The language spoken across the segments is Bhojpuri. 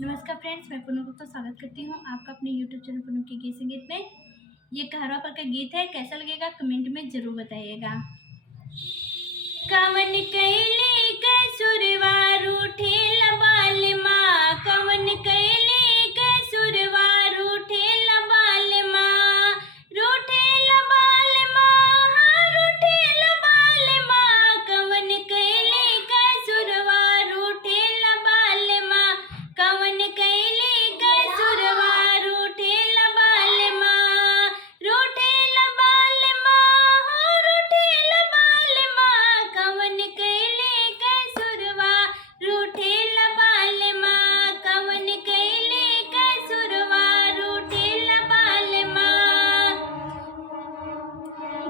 नमस्कार फ्रेंड्स, मैं पूनम गुप्ता स्वागत करती हूँ आपका अपने यूट्यूब चैनल पूनम के गीत संगीत में। ये कहरवा पर का गीत है, कैसा लगेगा कमेंट में ज़रूर बताइएगा। कवन कैले कसुरवा रूठेल बालमा, कवन कैले कसुरवा रूठेल बालमा, रूठेल बालमा, रूठेल बालमा, कवन कैले कसुरवा रूठेल बालमा, कवन कैले कसुरवा रूठेल बालमा, रूठेल बालमा, रूठेल बालमा, कवन कैले कसुरवा रूठेल बालमा, कवन कैले कसुरवा रूठेल बालमा।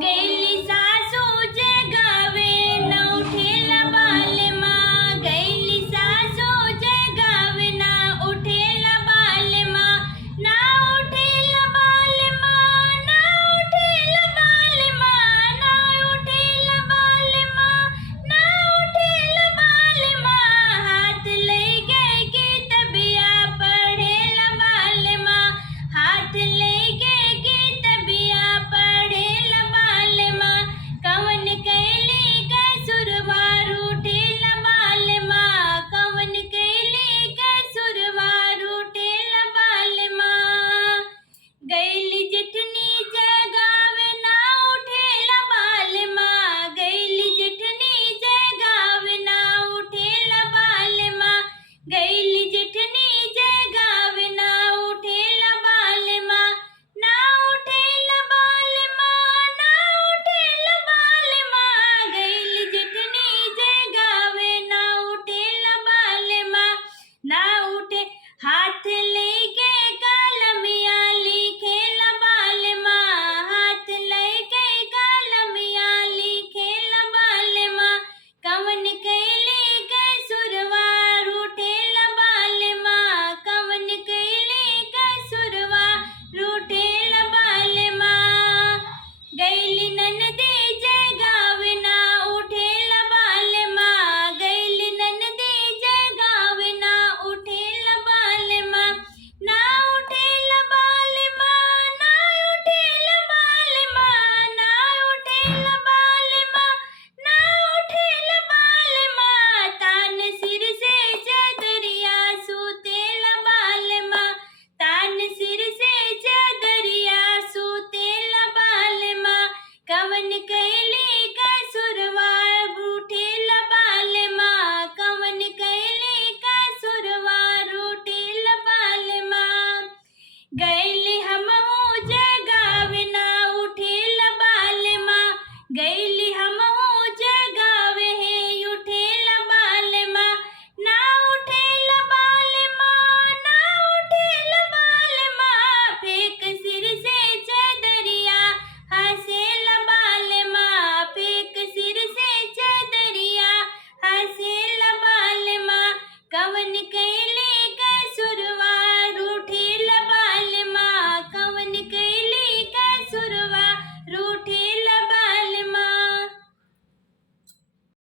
गैली सासू जगावे न उठेल बालमा, गैली सासू जगावे ना उठेल बालमा, ना उठेल बालमा, ना उठेल बालमा, ना उठेल बालमा, ना उठेल बालमा, हाथ लई गए की तबिया पढ़ेल बालमा, हाथ लई गए की तबिया पढ़ेल बालमा, कवन कैले कसुरवा रूठेल बालमा, कवन कैले कसुरवा रूठेल बालमा। गैली जेठनी जगावे ना उठेल बालमा, गैली जेठनी जगावे ना उठेल बालमा, गैली जेठनी